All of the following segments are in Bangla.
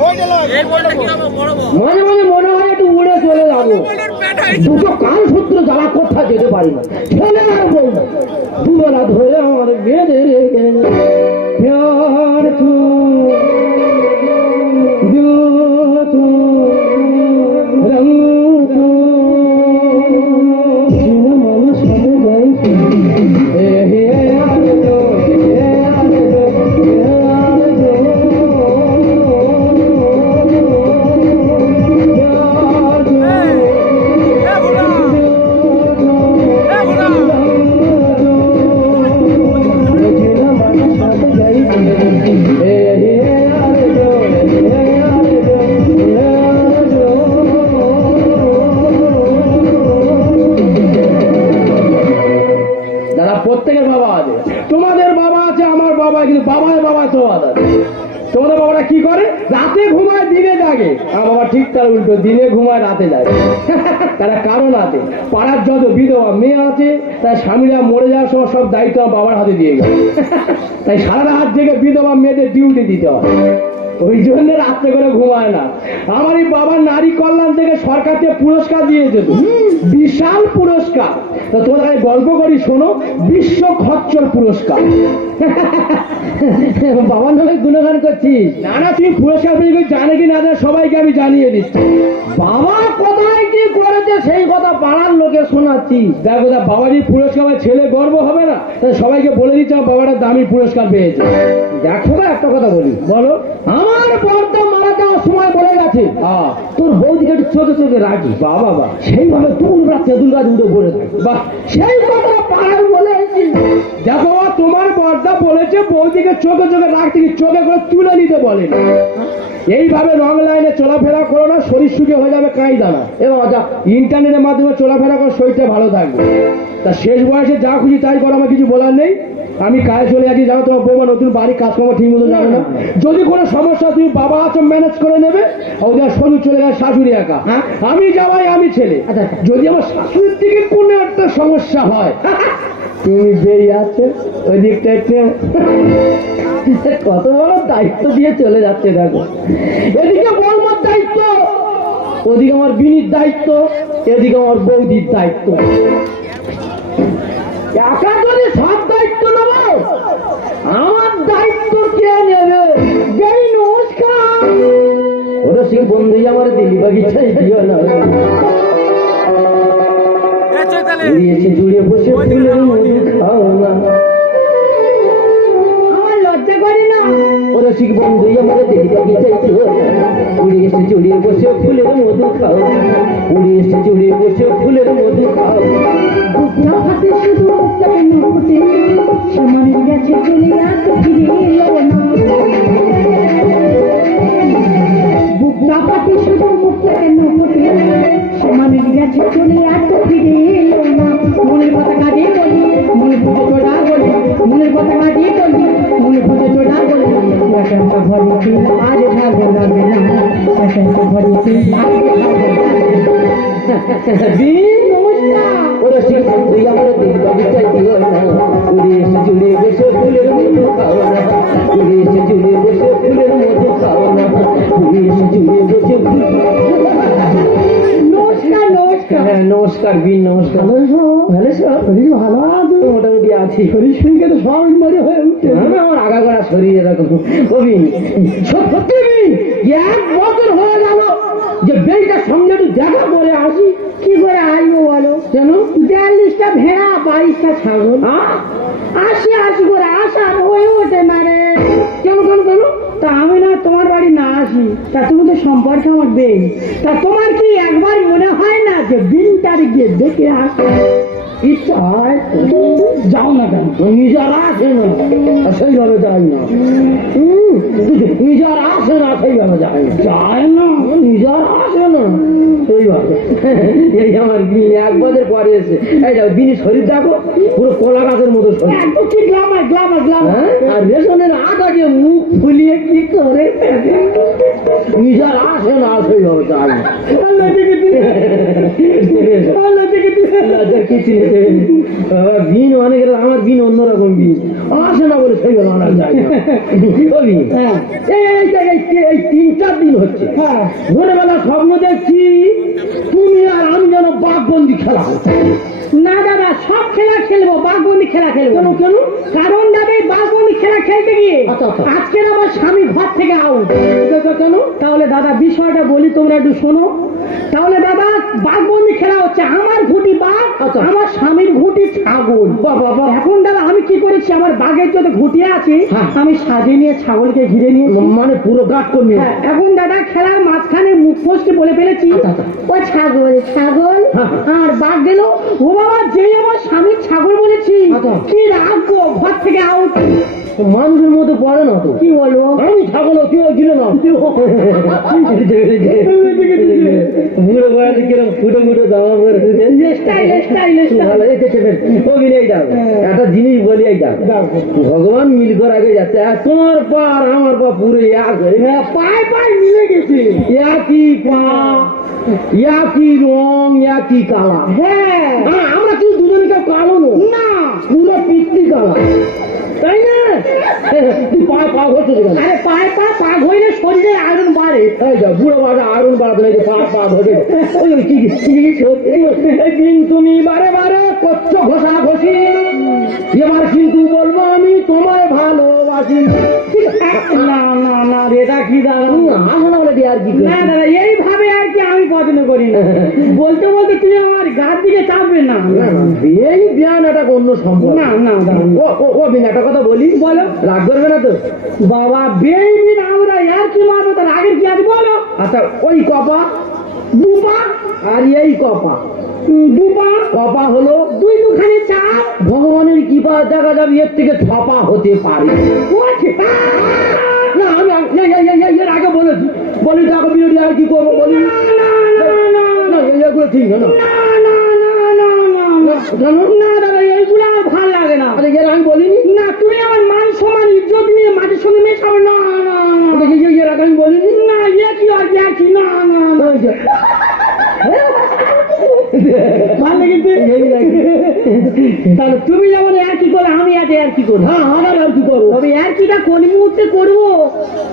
মাঝে মাঝে মনে হয় একটু উড়ে চলে যাবো, দুটো কাল সূত্র জ্বালা কোথা যেতে পারি না, ছেলে আর বউ দুবেলা ধরে আমার বেঁধে রেখে প্যার তু প্রত্যেকের বাবা আছে, তোমাদের বাবা আছে, আমার বাবা, কিন্তু বাবায় বাবা তো আছে। তোমাদের বাবারা কি করে? রাতে ঘুমায় দিনে জাগে। আমার বাবা ঠিক তার উল্টো, দিনে ঘুমায় রাতে জাগে। তারা কারণ আছে, পাড়ার যত বিধবা মেয়ে আছে তার স্বামীরা মরে যাওয়ার সময় সব দায়িত্ব আমার বাবার হাতে দিয়ে গেল। তাই সারা রাত জেগে বিধবা মেয়েদের ডিউটি দিতে হয়, ওই জন্য রাত্রে করে ঘুমায় না। আমার এই বাবার নারী কল্যাণ থেকে সরকার থেকে পুরস্কার দিয়েছে, তো বিশাল পুরস্কার। তো তোমার কাছে গল্প করি শোনো, বিশ্ব খচ্চর পুরস্কার। বাবার নামে গুণগান করছিস? না না, তুমি পুরস্কার পেয়ে জানে কি না জানে সবাইকে আমি জানিয়ে দিচ্ছি। বাবা কোথায় কি করেছে সেই কথা পাড়ার লোকে শোনাচ্ছি। দেখো দা, বাবাজি পুরস্কার ছেলে গর্ব হবে না? তাই সবাইকে বলে দিচ্ছে আমার বাবাটা দামি পুরস্কার পেয়েছে। দেখো না, একটা কথা বলি, বলো। আমার বর্দা মারা যাওয়ার সময় বলে গেছে তোর বৌদিকে একটু চোখে চোখে রাখি। বাবা বা সেইভাবে তোমরা তেঁতুল গাছ উঠে বলে থাকি। বাহ, সেই কথা পাড়ায় বলে। দেখো তোমার বর্দা বলেছে বৌদিকে চোখে চোখে রাখতে, চোখে করে তুলে নিতে বলে। এইভাবে রং লাইনে চলাফেরা করো না, শরীর সুখে হয়ে যাবে কাঁই দানা। এবং ইন্টারনেটের মাধ্যমে চলাফেরা করে শরীরটা ভালো থাকবে। তা শেষ বয়সে যা খুশি তাই করো, আমার কিছু বলার নেই। আমি কাজে চলে যাচ্ছি, জানো তোমার বৌমা নতুন বাড়ি কাজকর্ম ঠিক মতো জানো না। যদি কোনো সমস্যা তুমি বাবা আছো ম্যানেজ করে নেবে, ওদের শরীর চলে যায় শাশুড়ি একা। আমি যাওয়াই আমি ছেলে। যদি আমার শাশুড়ির দিকে কোনো একটা সমস্যা হয়, তুমি বেরিয়ে আছে ওই দিকটা একটু। কত বড় দায়িত্ব দিয়ে চলে যাচ্ছে দেখো। এদিকে বৌমার দায়িত্ব, ওদিকে আমার বিনির দায়িত্ব, এদিকে আমার বৌদির দায়িত্ব। একা যদি সব দায়িত্ব নেব, আমার দায়িত্ব কে নেবে? যেই নমস্কার ওরা সিং বন্ধু আমার দিল্লি বাগিচায় দিও না। জুড়ে বসে ফুলের মধু খাও না, আমার লজ্জা করে না। ওরা শিখ বন্ধু আমার দিল্লি বাগিচায় দিও না। উড়ে এসে জড়িয়ে বসে ফুলের মধু খাও, উড়ে এসে জড়িয়ে বসে ফুলের মধু খাও। বুকনা হাতে শুধু কেন ফুটে, সমানের গেছে চলে আর ফিরে এলো না। বুকনা হাতে শুধু মুখটা কেন ফুটে, সমানের গেছে চলে আর ফিরে এলো না। মনের কথা কাটিয়ে বলি, মনে বুঝে চোড়া বলি, মনের কথা কাটিয়ে বলি, মনে বুঝে চোড়া বলি। একান্ত ঘরেতে আর ভালো লাগে না, একান্ত ঘরেতে আর ভালো লাগে না। ওরা শিখ বন্ধু আমার দিল্লি বাগিচায় দিও না। উড়ে এসে জুড়ে বসে ফুলের মধু খাও না, উড়ে এসে জুড়ে বসে ফুলের মধু খাও না, উড়ে এসে জুড়ে বসে। নমস্কার নমস্কার। হ্যাঁ নমস্কার বিন, নমস্কার। ভালো সব শরীর ভালো আছে? মোটামুটি আছি। শরীর শরীরকে তো সব মরে হয়ে উঠছে। আমার আগা করা শরীর এরকম। অবিন সত্যি বিন, 1 বছর হয়ে গেল যে বেলটার সঙ্গে একটু দেখা করে আসি। কি করে আসবো বলো? কেন? 42টা ভেড়া 22টা ছাগল। আসি আসি করে আসার হয়ে ওঠে না রে। কেন কেন কেন? তা আমি না তোমার বাড়ি না আসি, তা তুমি তো সম্পর্কে আমার বেন, তা তোমার কি একবার মনে হয় না যে বিনটার গিয়ে দেখে আসে? ইচ্ছা হয় যাও না কেন? নিজের আসে না সেইভাবে যাই না, নিজের আসে না সেইভাবে যায় না, যায় না নিজের আসে না সেইভাবে। এই আমার বিন 1 বছর পরে এসে, এই যাও বিনি শরীর দেখো পুরো কলা গাছের মতো শরীর, কি গ্লামার গ্লামার গ্লামার। আর রেশনের আটাকে মুখ ফুলিয়ে কি করে নিজের আসে না সেইভাবে যায় না। আল্লাহ থেকে আল্লাহ থেকে কিছু বিন অনেকের, আমার বিন অন্যরকম বিন আসে না বলে সেইভাবে আমরা যাই না। এই 3-4 দিন হচ্ছে। হ্যাঁ। ভোরবেলা স্বপ্ন দেখছি তুমি আর আমি যেন বাঘবন্দি খেলা হচ্ছে। না দাদা, সব খেলা খেলবো, বাঘবন্দি খেলা খেলবো। কেন কেন? কারণ দাদা এই বাঘবন্দি খেলা খেলতে গিয়ে আচ্ছা, আচ্ছা। আজকের আমার স্বামী ঘর থেকে আউট। কেন? তাহলে দাদা বিষয়টা বলি, তোমরা একটু শোনো। তাহলে দাদা বাঘবন্দি খেলা হচ্ছে, আমার ঘুটি বাঘ, আচ্ছা। আমার স্বামীর ঘুটি ছাগল। বাবা, এখন দাদা আমি কি করেছি, আমার বাঘের যদি ঘুটি আছে হ্যাঁ। আমি সাজিয়ে নিয়ে ছাগলকে ঘিরে নিয়েছি। মানে পুরো গাছ কমিয়ে। হ্যাঁ, এখন দাদা খেলার মাঝখানে মুখ ফসকে বলে ফেলেছি, আচ্ছা, আচ্ছা। ও ছাগল ছাগল, হ্যাঁ। আর বাঘ গেল। ও বাবা, যেই আমার স্বামীর ছাগল বলেছি, আচ্ছা। কি রাখবো, ঘর থেকে আউট। মানুষের মধ্যে পড়ে না তো। কি বলবো? আমি ছাগল কেউ ছিল না। বুড়ো বয়সে কিরম ফুটো ফুটো জামা পরে স্টাইল স্টাইল ভালো, এই দেখে ফেল। অভিনয় দাও। একটা জিনিস বলি এই দাও, ভগবান মিল করে আগে যাচ্ছে। আর তোমার পা আর আমার পা পুরো এক হয়ে পায়ে পায়ে মিলে গেছে। একই পা, একই রং, একই কালা। হ্যাঁ, আমরা কিন্তু দুজনে কেউ কালো না পুরো পিত্তি কালা, তাই না? তুই পায়ে পা ঘষতে গেল। আরে পায়ে পা পা হইলে শরীরে আয়রন বাড়ে। এই যা বুড়ো বাজা আয়রন বাড়াতে নাকি পা ধরে। তুমি বারে বারে করছো ঘষা ঘষি, এবার কিন্তু বলবো আমি তোমায় ভালোবাসি। না না না, এটা কি দাদা? আসলে বলে দিয়ে আর কি না দাদা, এইভাবে আর কি আমি পছন্দ করি না। বলতে বলতে তুমি আমার গার দিকে চাপবে না। এই জ্ঞান একটা অন্য সম্পর্ক। না না দাদা, ও বিন একটা কথা বলি, বলো। রাগ করবে না তো? বাবা বেইবিন আমরা আর কি মারবো, তার আগের কি আছে বলো। আচ্ছা, ওই কপা দুপা, আর এই কপা, দুপা কপা হলো দুই দুখানে চাপ। ভগবানের কৃপা দেখা যাবে এর থেকে ছপা হতে পারে না। আমি এর আগে বলেছি, বলি তো আগে বিরোধী আর কি করবো বলি না। এগুলো ঠিক না। না দাদা, এইগুলো আমার ভালো লাগে না। আরে এর আমি বলিনি না, তুমি আমার মান সম্মান ইজ্জত নিয়ে মাটির সঙ্গে মেশাবে না। এর আগে আমি বলিনি। না, ইয়ে কি আর কি আছে? না না না, ভালো কিন্তু। তাহলে তুমি যেমন আর কি করলে আমি আর কি করবো। হ্যাঁ, হাগার আর কি করবো? তবে আর কিটা কোন মুহূর্তে করবো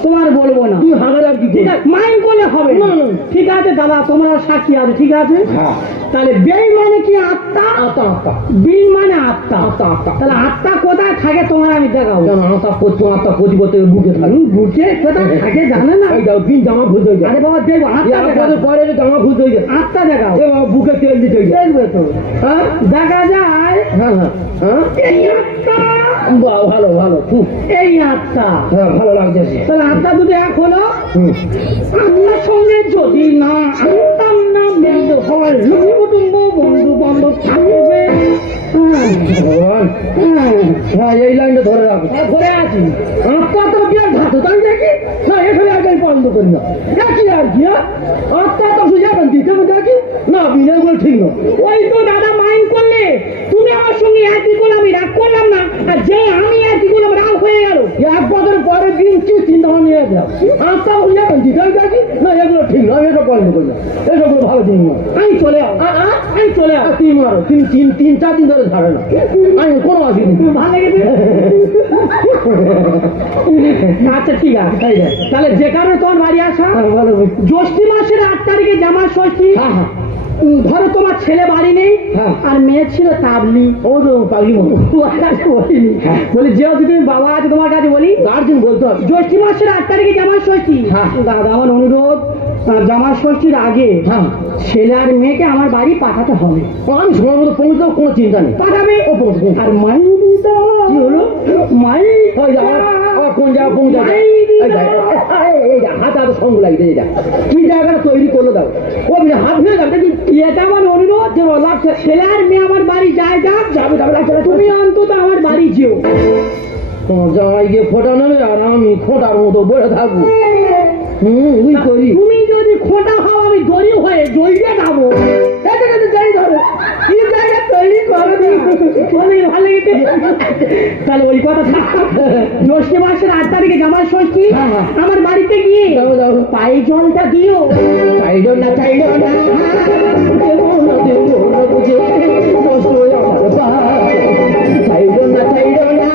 তোমার বলবো না। তুই হাগার আর কি ঠিক করবো? আছে, মাইন্ড করলে হবে না, না। ঠিক আছে দাদা, তোমরা সাক্ষী আছে, ঠিক আছে। হ্যাঁ। তাহলে বেই মানে কি আত্মা, আত্মা, আত্মা, বিল মানে আত্মা। আত্মা, আত্মা। তাহলে আত্মা কোথায় থাকে তোমার আমি দেখাবো। কেন আত্মা প্রতিপত্তি বুকে থাকে? বুঝে কোথায় থাকে জানে না। এই যাও বিন জামা খুলতে হয়ে যায়। আরে বাবা দেখবো, আত্মা দেখাবো। পরে জামা খুলতে হয়ে যায়। আত্মা দেখাও, এ বাবা, বুকে তেল দিতে হয়ে যায়। দেখবে তো। হ্যাঁ, দেখা যায় হ্যাঁ হ্যাঁ হ্যাঁ, এই আত্মা, বাহ, ভালো ভালো, খুব এই আত্মা। হ্যাঁ, ভালো লাগছে। তাহলে আত্মা দুটো এক হলো। হুম। আত্মার সঙ্গে যদি না আনতাম না মিলিত হয়, লোক কুটুম্ব বন্ধু বান্ধব থাকবে। ভগবান, হ্যাঁ, এই লাইনটা ধরে রাখো। ঘরে আছি। আত্মা তো বিয়ার ধাতু, তাই দেখি না, এখানে আগে পছন্দ করি না। কি আর কি? আত্মা তো সুজাবেন দিতে দেখি না, বিনয় বলে ঠিক না। ওই তো দাদা মাইন্ড করলে তুমি আমার সঙ্গে একই করলে আমি রাগ করলাম না, আর যে আমি একই করলাম রাগ হয়ে গেল। এক বছর পরে দিন কি চিন্তা ভাবনা নিয়ে যাও। আত্মা বুঝাবেন দিতে দেখি না, এগুলো ঠিক না, এটা পছন্দ করি না, এসবগুলো ভালো জিনিস না। আমি চলে যাও, আমি চলে যাও। তিন মারো, তিন চার দিন ধরে ছাড়ে না, আমি কোনো অসুবিধা নেই। ভালো লেগেছে। আচ্ছা ঠিক আছে, তাহলে যে কারণে তোমার বাড়ি আসা, ভালো, জ্যৈষ্ঠী মাসের 8 তারিখে জামা ষষ্ঠী। হ্যাঁ হ্যাঁ, ধরো তোমার ছেলে বাড়ি নেই, হ্যাঁ। আর মেয়ে ছিল তাবলি। ও তো পাগলি মতো বলিনি, বলি যেহেতু তুমি বাবা আছে তোমার কাছে, বলি গার্জেন বলতে হবে। জ্যৈষ্ঠী মাসের 8 তারিখে জামা ষষ্ঠী। হ্যাঁ। দাদা আমার অনুরোধ, জামা ষষ্ঠীর আগে হ্যাঁ, ছেলে আর মেয়েকে আমার বাড়ি পাঠাতে হবে। আমি সময় মতো পৌঁছাও, কোনো চিন্তা নেই। পাঠাবে। ও পৌঁছবে। আর মাই দিদা, কি হলো? মাই ওই যা, কোন জায়গা পৌঁছাবে? এই যা, হাতে হাতে সঙ্গ লাগবে। এই যা, কি জায়গাটা তৈরি করলো দাও, ও হাত ভেঙে যাবে কি? এটা আমার অনুরোধ, যে লাগছে ছেলে আর মেয়ে আমার বাড়ি যায়, যাক যাবে যাবে লাগছে না। তুমি অন্তত আমার বাড়ি যেও। তোমার জামাই গিয়ে খোটা নেবে আর আমি খোটার মতো বলে থাকবো। ওই করি। তুমি যদি খোঁটা হও আমি দড়ি হয়ে জড়িয়ে যাবো। কি জায়গা তৈরি করো নি? ভালো লেগেছে। তাহলে ওই কথা থাক। জ্যৈষ্ঠ মাসের 8 তারিখে জামা ষষ্ঠী, হ্যাঁ, হ্যাঁ। আমার বাড়িতে গিয়ে যাবো যাবো। পায়ে জলটা দিও। চাইলো না, চাইলো না, দেবো না, দেবো না বুঝে, কষ্ট হয়ে আমার পা। চাইলো না, চাইলো না,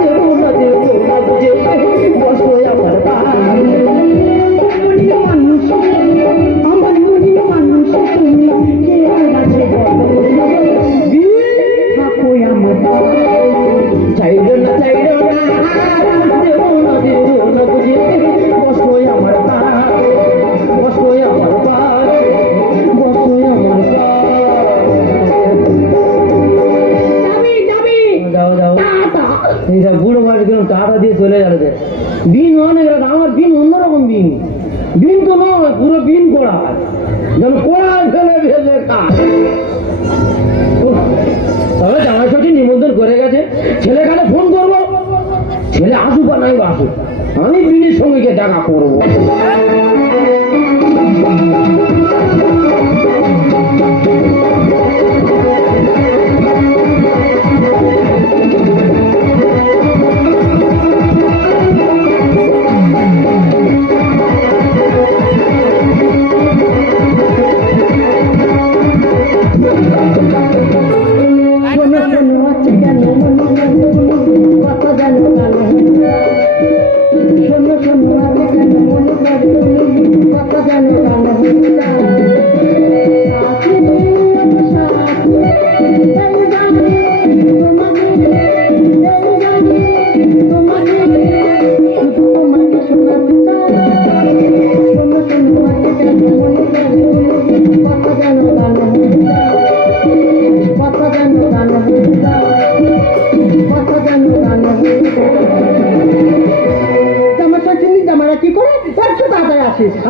দেবো না, দেবো না বুঝে, কষ্ট হয়ে আমার পা। বিন বিন তো নয়, পুরো বিন করা যেন কড়ায় ফেলে ভেজে খায়। তবে জামাই ষষ্ঠী নিমন্ত্রণ করে গেছে, ছেলে কানে ফোন করবো, ছেলে আসুক বা নাই আসুক, আমি বিনির সঙ্গে গিয়ে দেখা করবো।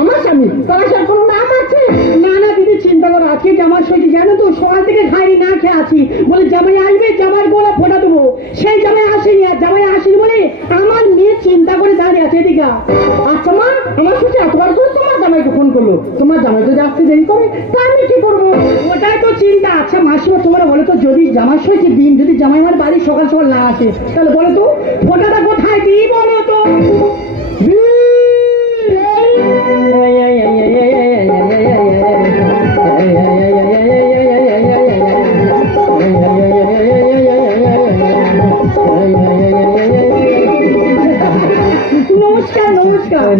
আমার স্বামী তার আসার কোনো নাম আছে? না না দিদি, চিন্তা করো, আজকে জামাই ষষ্ঠী, জানো তো সকাল থেকে খাইনি, না খেয়ে আছি। বলে জামাই আসবে, জামাই গোলা ফোটা দেবো, সেই জামাই আসেনি, আর জামাই আসেনি বলে আমার মেয়ে চিন্তা করে দাঁড়িয়ে আছে। এদিকে আচ্ছা মা, আমার সাথে এতবার করে তোমার জামাইকে ফোন করলো, তোমার জামাই যদি আসতে দেরি করে তা আমি কি করবো? ওটাই তো চিন্তা। আচ্ছা মাসিমা, তোমরা বলো তো, যদি জামাই ষষ্ঠীর দিন যদি জামাই আমার বাড়ি সকাল সকাল না আসে, তাহলে বলো তো ফোটাটা কোথায় দিই বলো তো?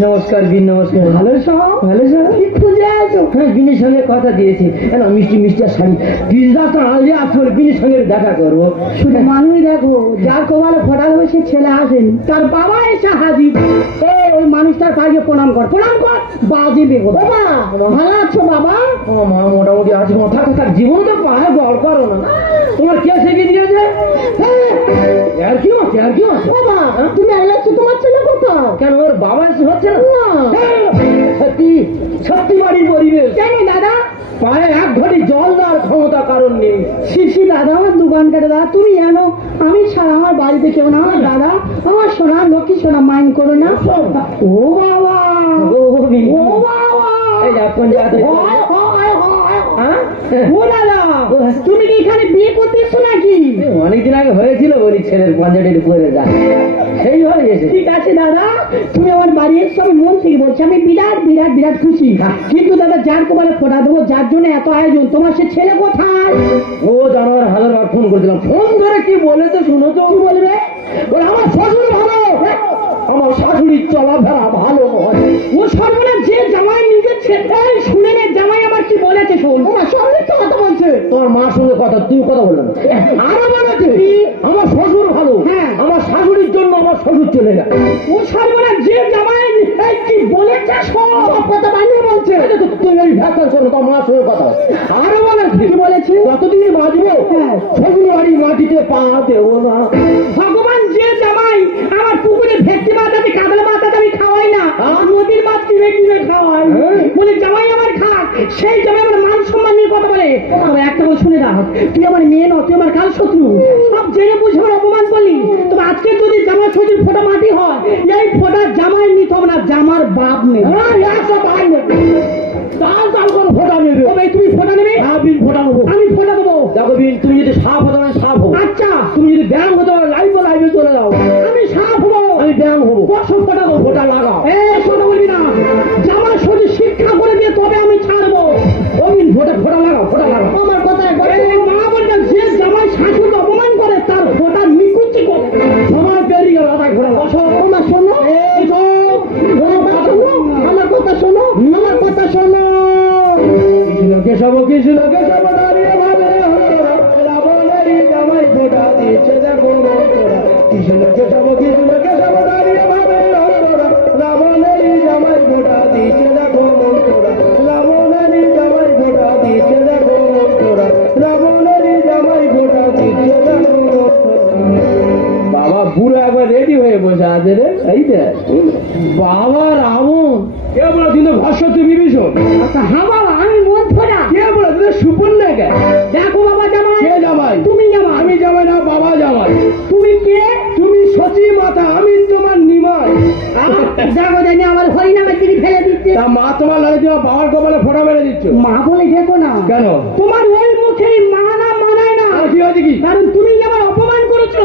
নমস্কার বিন, নমস্কার। ভালো সব ভালো স্যার, কি খুঁজে আছো? হ্যাঁ বিনির সঙ্গে কথা দিয়েছি, মিষ্টি মিষ্টি আর শাড়ি পিজা আনলে আসলে বিনির সঙ্গে দেখা করবো। শুধু মানুষ দেখো, যার কপালে ফোটা দেবে সে ছেলে আসেনি, তার বাবা এসে হাজির। ওই মানুষটার পায়ে প্রণাম কর, প্রণাম কর, বাজে বেগো। বাবা ভালো আছো বাবা? ও মা মোটামুটি আছে, থাক থাক, জীবন তো পায়ে গড় করো না। তোমার কে শিখিয়ে দিয়েছে? আর কি আছে, আর কি আছে? বাবা তুমি আইলাচ্ছো, তোমার ছেলে কোথাও? কেন ওর বাবা এসে হচ্ছে না? না। সত্যি সত্যি বাড়ির পরিবেশ, কেন দাদা? পায়ে এক ঘটি জল দেওয়ার ক্ষমতা কারণ নেই। শিশি দাদা, আমার দোকান কাটে দাদা, তুমি জানো আমি ছাড়া আমার বাড়িতে কেউ না। আমার দাদা, আমার সোনা লক্ষ্মী সোনা, মাইন্ড করো না। ও বাবা, ও বিন, ও বাবা, এই যা কোন জায়গাতে ও দাদা, তুমি কি এখানে বিয়ে করতে এসছো নাকি? অনেকদিন আগে হয়েছিল বলি, ছেলের পাঞ্জাটির উপরে যা সেই হয়ে গেছে। ঠিক আছে দাদা, তুমি আমার বাড়ি এসছো, আমি মন থেকে বলছি, আমি বিরাট বিরাট বিরাট খুশি। কিন্তু দাদা, যার কপালে ফোটা দেবো, যার জন্য এত আয়োজন, তোমার সে ছেলে কোথায়? ও জানোয়ার, হাজারবার ফোন করেছিলাম, ফোন করে কি বলেছে শুনো তো? কি বলবে? বলে আমার শ্বশুর ভালো, আমার শাশুড়ির চলাফেরা ভালো নয়। ও সর্বনা, যে জামাই নিজের ছেলে, শুনে নে জামাই আমার কি বলেছে শোন। তোমার সঙ্গে তো কথা বলছে, তোমার মার সঙ্গে কথা, তুই কথা বললাম আরো বলেছে আমার শ্বশুর ভালো, হ্যাঁ, আমার শাশুড়ির জন্য আমার শ্বশুর চলে গেল। ও সর্বনা, যে জামাই এই কি বলেছে সব কথা বানিয়ে বলছে। তুমি এই ভ্যাকল শোনো, তোমার মার সঙ্গে কথা আরো বলেছে। কি বলেছে? কতদিন বাঁচবো, হ্যাঁ, শ্বশুর বাড়ি মাটিতে পা দেবো না। ভগবান, যে জামাই আমার পুকুরে ভেটকি মাছ আছে, কাতলা মাছ আছে, আমি খাওয়াই না, নদীর মাছ কিনে কিনে খাওয়াই। বলে জামাই আমার খাক, সেই জামাই আমার মান সম্মান নিয়ে কথা বলে। তবে একটা কথা শুনে রাখ, তুই আমার মেয়ে ন, তুই আমার কাল শত্রু, সব জেনে বুঝে আমার অপমান করলি। তবে আজকে যদি জামাই শ্বশুর ফোটা মাটি হয়, এই ফোটা জামাই নিতে হবে না, জামার বাপ নেই। তাল তাল করে ফোটা নেবে। তবে তুমি ফোটা নেবে? হ্যাঁ বিন, ফোটা নেবো। আমি ফোটা দেবো। দেখো বিন, তুমি যদি সাপ হতো না সাপ হবো। আচ্ছা, তুমি যদি ব্যায়াম হতো লাইভে লাইভে চলে যাও। আমি সাপ হবো, আমি ব্যায়াম হবো। বছর ফোটা দেবো। ফোটা লাগাও। কথা বলবি না, জামাই শ্বশুর শিক্ষা করে দিয়ে তবে আমি ছাড়বো। ও বিন, ফোটা ফোটা লাগাও, ফোটা লাগাও। আমার কথা মা বলছেন, যে জামাই শাশুড়ি অপমান করে তার ফোটা নিকুচি করে। সময় পেরিয়ে গেল, আদায় ঘোরা আমার শোনো, এই তো, আমার কথা শোনো, আমার কথা শোনো। কেশব কৃষ্ণ কেশব দাঁড়িয়ে ভাবে রাবণেরই জামাই ফোটা দিচ্ছে দেখো তোরা। কৃষ্ণ কেশব দাঁড়িয়ে ভাবে রাবণেরই জামাই ফোটা দিচ্ছে দেখো তোরা। রাবণেরই জামাই ফোটা দিচ্ছে দেখো তোরা। রাবণেরই জামাই ফোটা দিচ্ছে দেখো। বাবা বুড়ো একবার রেডি হয়ে বসে আছে রে, এই দেখ বাবা রাবণ কে বলো তুই তো ভস্বতী বিভীষণ? আচ্ছা হ্যাঁ বাবা, আমি মন্থরা। কে বলো তুই তো সুপর্ণা? দেখো বাবা জামাই। কে জামাই? তুমি জামাই। আমি জামাই না, বাবা জামাই। তুমি কে? তুমি সচি মাতা, আমি তোমার নিমাই। দেখো জানি আমার হরিনামের দিকে ফেলে দিচ্ছে। তা মা তোমার লাগে তোমার বাবার কপালে ফোঁটা মেরে দিচ্ছ মা বলে দেখো না। কেন? তোমার ওই মুখে মা না মানায় না। আর কি হয়েছে কি? কারণ তুমি আমার অপমান করেছো।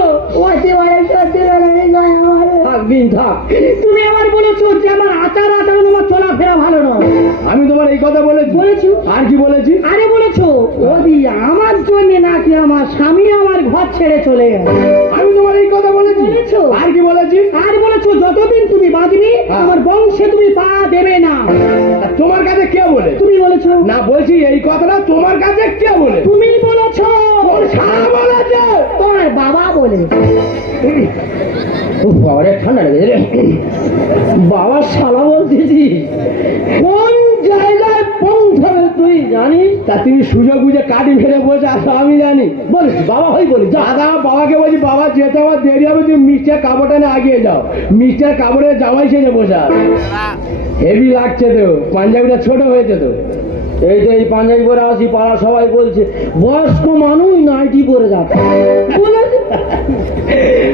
থাকবিন থাক। তুমি আমার বলেছো যে আমার আচার আচরণ, আমার চলাফেরা ভালো নয়। আমি তোমার এই কথা বলেছি? বলেছো। আর কি বলেছি? আরে বলেছো ওদি আমার জন্য নাকি আমার স্বামী আমার ঘর ছেড়ে চলে গেল। আমি তোমার এই কথা বলেছি? বলেছো। আর কি বলেছি? আর বলেছো যতদিন তুমি বাঁচবি আমার বংশে তুমি পা দেবে না। তা তোমার কাছে কে বলে? তুমি বলেছো না, বলছি এই কথাটা তোমার কাছে কে বলে? তুমি বলেছো। তোর শালা বলেছে? তোমার বাবা বলে। বাবারে ঠান্ডা লেগেছে রে। বাবা শালা বলতেছি? কোন জায়গায় পৌঁছাবে তুই জানিস? তা তুমি সুযোগ বুঝে কাটি ফেলে বসে আসো, আমি জানি। বল বাবা হই বলি দাদা, বাবাকে বলছি বাবা যেতে আমার দেরি হবে, তুমি মিষ্টার কাপড়টা না আগিয়ে যাও। মিষ্টার কাপড়ে জামাই সেজে বসা হেভি লাগছে তো, পাঞ্জাবিটা ছোট হয়েছে তো। এই তো এই পাঞ্জাবি পরে আসি, পাড়া সবাই বলছে বয়স্ক মানুষ নাইটি পরে যাচ্ছে।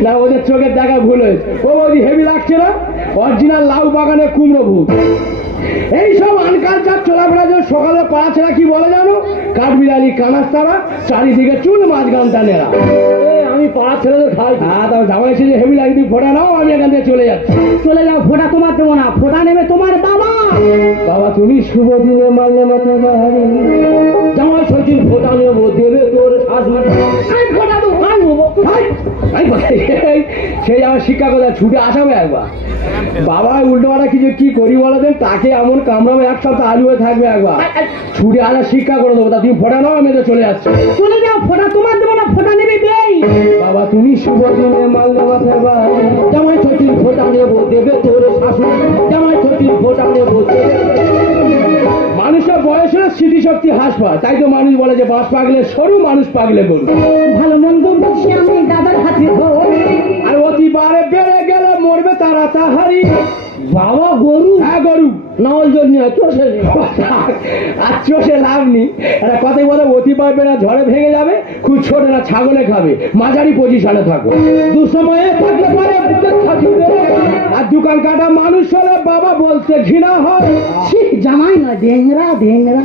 না, ওদের চোখের দেখা ভুল হয়েছে। ও বৌদি হেভি লাগছে না? অরিজিনাল লাউ বাগানে কুমড়ো ভূত। এইসব আনকালচার চলাফেরা জন্য সকালে পাড়া ছেড়া কি বলে জানো? কাঠবিড়ালি কানাস্তারা, চারিদিকে চুল মাঝগান টানেরা। আমি পাড়া ছেলেদের খাই। হ্যাঁ, তাও জামাই এসে হেভি লাগে, তুমি ফোটা নাও, আমি এখান থেকে চলে যাচ্ছি। চলে যাও, ফোটা তোমার দেবো না, ফোটা নেবে তোমার বাবা। বাবা তুমি শুভ দিনে মারলে মাথা বাড়ি, জামাই সচিন ফোটা নেবো, দেবে তোর শাশুড়ি। আমি ফোটা দেবো, আমি নেবো। সেই আমার শিক্ষা কথা ছুটে আসাবে একবার। বাবা উল্টো পাল্টা কিছু কি করি বলো দেন, তাকে এমন কামড়াবে এক সপ্তাহ আলু হয়ে থাকবে একবার। ছুটে আসা শিক্ষা করে দেবো। তা তুমি ফোটা নাও, আমি তো চলে যাচ্ছি। চলে যাও, ফোটা তোমার দেবো না, ফোটা নেবে বেই। বাবা তুমি শুভ দিনে মারলে মাথা বাড়ি, জামাই সচিন ফোটা নেবো, দেবে তোর শাশুড়ি। জামাই সচিন ফোটা নেবো। মানুষের বয়স হলে স্মৃতিশক্তি হ্রাস পায়, তাই তো মানুষ বলে যে বাঁশ পাগলে সরু, মানুষ পাগলে গরু। ভালো মন্দ বুঝছি আমি দাদার হাতে ধরে। আর অতিবারে বেড়ে গেলে মরবে তারা তাহারি। বাবা গরু? হ্যাঁ গরু। নল জন্য চষে আর চষে লাভ নেই। একটা কথাই বলে অতিবার বেড়া ঝড়ে ভেঙে যাবে, খুব ছোট না ছাগলে খাবে, মাঝারি পজিশনে থাকো। দুসময়ে থাকলে পরে থাকিবে। আর দোকান কাটা মানুষ হলে বাবা বলতে ঘৃণা হয়। জামাই না ডেংরা ডেংরা।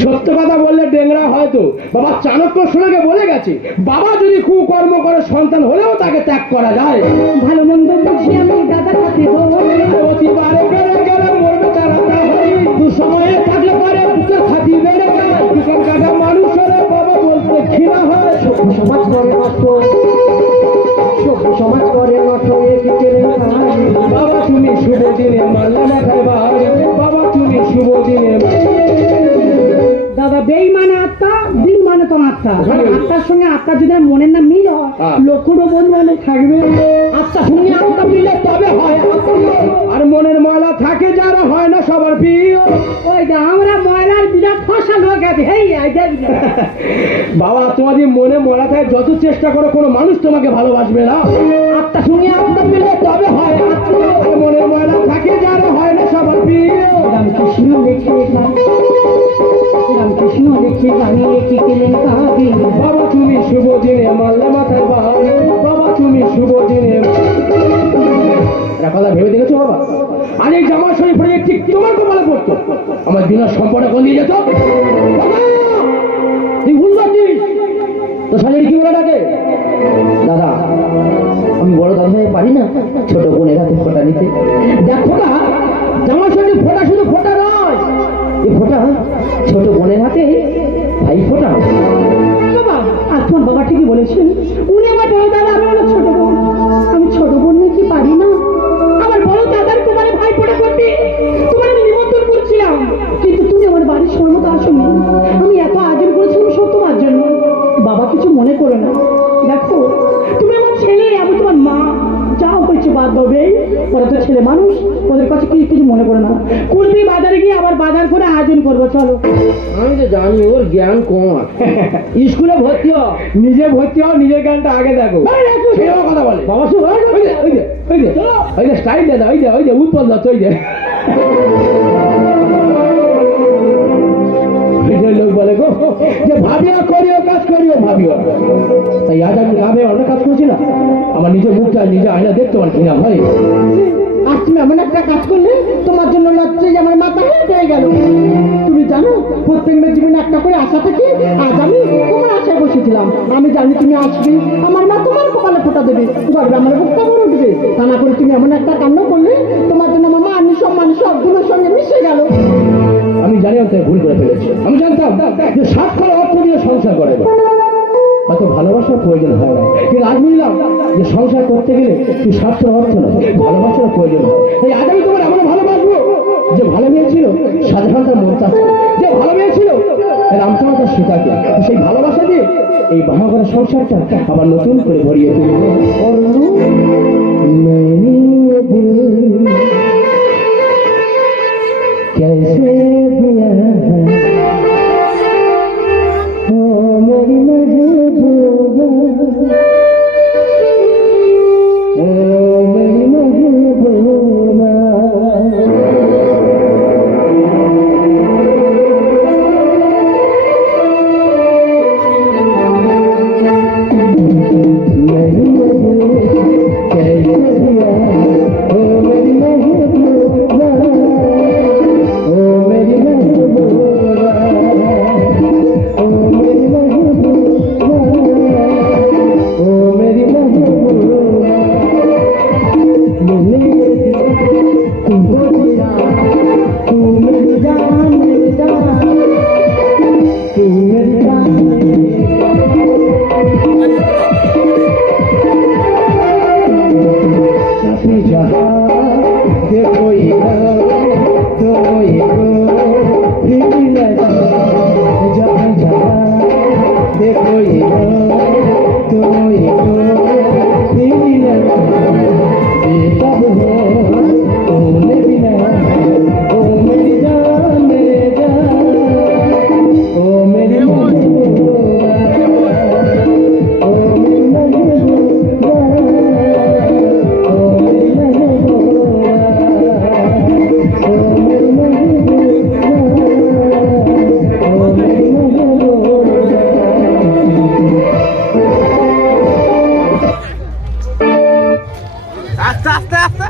সত্য কথা বললে ডেংরা হয়তো। বাবা চাণক্য শোনাকে বলে গেছে, বাবা যদি কুকর্ম করে সন্তান হলেও তাকে ত্যাগ করা যায়। ভালো মন্দ বুঝছি আমি দাদার হাতে ধরে। অতিবারে বেড়ে গেলে মরবে তারা তাহারি। দুসময়ে থাকলে পরে খাতি বেড়ে যায়। দোকান কাটা মানুষ হলে বাবা বলতে ঘৃণা হয়। সমাজ করে নষ্ট, সমাজ করে নষ্ট। বাবা তুমি শুভ দিনে মারলে মাথায় বাড়ি, বাবা তুমি শুভ দিনে। দাদা বেই মানে আত্মা, দিন মানে তোমার আত্মা। আত্মার সঙ্গে আত্মা যদি মনের না মিল হয়, লক্ষ্য বন্ধু মানে থাকবে। আত্মার সঙ্গে আত্মা মিলে তবে হয় আত্মীয়। আর মনের ময়লা থাকে যারা হয় না সবার প্রিয়। ওই যে আমরা ময়লার বিরাট ফসা লোক আছে। বাবা তোমাদের মনে ময়লা থাকে, যত চেষ্টা করো কোনো মানুষ তোমাকে ভালোবাসবে না। আত্মার সঙ্গে আত্মা মিলে তবে হয় আত্মীয়। আর মনের ময়লা থাকে যারা হয় না সবার প্রিয়। রামকৃষ্ণ দেখে রামকৃষ্ণ দেখে গানিয়ে কি কেলেন কাঁদি। বাবা তুমি শুভ দিনে মারলে মাথায় বাড়ি, বাবা তুমি শুভ দিনে। কথা ভেবে দেখেছো বাবা? আজ এই জামার শরীর পড়ে ঠিক তোমার কপালে পড়তো, আমার দিনের সম্পর্ক কোন দিয়ে যেত। তুই ভুল করছিস। তো শালির কি বলে ডাকে? দাদা আমি বড় দাদা সাহেব পারি না ছোট বোনের হাতে ফোঁটা নিতে। দেখো না জামার শরীর ফোঁটা শুধু ফোঁটা নয়, এই ফোঁটা ছোট বোনের হাতে ভাই ফোঁটা। বাবা আর তোমার বাবা ঠিকই বলেছেন, উনি আমার বড় দাদা, আমি আমার ছোট বোন। আমি ছোট বোন নিয়ে কি পারি না আমার বড় দাদার কুমারে ভাই ফোঁটা করতে? তোমার আমি নিমন্ত্রণ করছিলাম, কিন্তু তুমি আমার বাড়ির সর্বদা আসনি। আমি এত আয়োজন করেছিলাম সব তোমার জন্য। বাবা কিছু মনে করে না, দেখো তুমি আমার ছেলে, আমি তোমার মা, যা হয়েছে বাদ দেবে। ওরা তো ছেলে মানুষ, ওদের কাছে কিছু মনে করে না। কুলপি বাজারে গিয়ে আবার বাজার করে আয়োজন করবো, চলো। আমি তো জানি ওর জ্ঞান কম আছে। স্কুলে ভর্তি হও, নিজে ভর্তি হও, নিজের জ্ঞানটা আগে দেখো। সেরকম কথা বলে বাবা, শুন, ওই যে স্টাইল দে, ওই যে উৎপল দত্ত, ওই যে লোক বলে গো যে ভাবিও করিও কাজ করিও ভাবিও। তাই আজ আমি গ্রামে অনেক কাজ করছি না, আমার নিজের মুখটা নিজে আয়না দেখতে পারছি না ভাই। আর তুমি এমন একটা কাজ করলে তোমার জন্য লজ্জায় আমার মাথা হয়ে গেল। তুমি জানো প্রত্যেক মেয়ের জীবনে একটা করে আশা থাকে, আজ আমি তোমার আশায় বসেছিলাম। আমি জানি তুমি আসবে, আমার মা তোমার কপালে ফোঁটা দেবে, গর্বে আমার বুকটা ভরে উঠবে। তা না করে তুমি এমন একটা কাণ্ড করলে, তোমার জন্য আমার মান সম্মান সবগুলোর সঙ্গে মিশে গেল। আমি জানি তাই ভুল করে ফেলেছি। আমি জানতাম যে সাত করে অর্থ দিয়ে সংসার করে হয়তো ভালোবাসার প্রয়োজন হয় না, কিন্তু আজ বুঝলাম যে সংসার করতে গেলে তুই স্বার্থের অর্থ না, ভালোবাসার প্রয়োজন হয়। তাই আজ আমি তোমার এমন ভালোবাসবো যে ভালো মেয়ে ছিল শাহজাহান তার মমতাজকে, যে ভালো মেয়ে ছিল রামচন্দ্র তার সীতাকে। সেই ভালোবাসা দিয়ে এই বাহাগরের সংসারটা আবার নতুন করে ভরিয়ে তুলব। कैसे दिया है ओ मेरी महबूबा, ओ मेरी महबूबा। আস্তে আস্তে আস্তে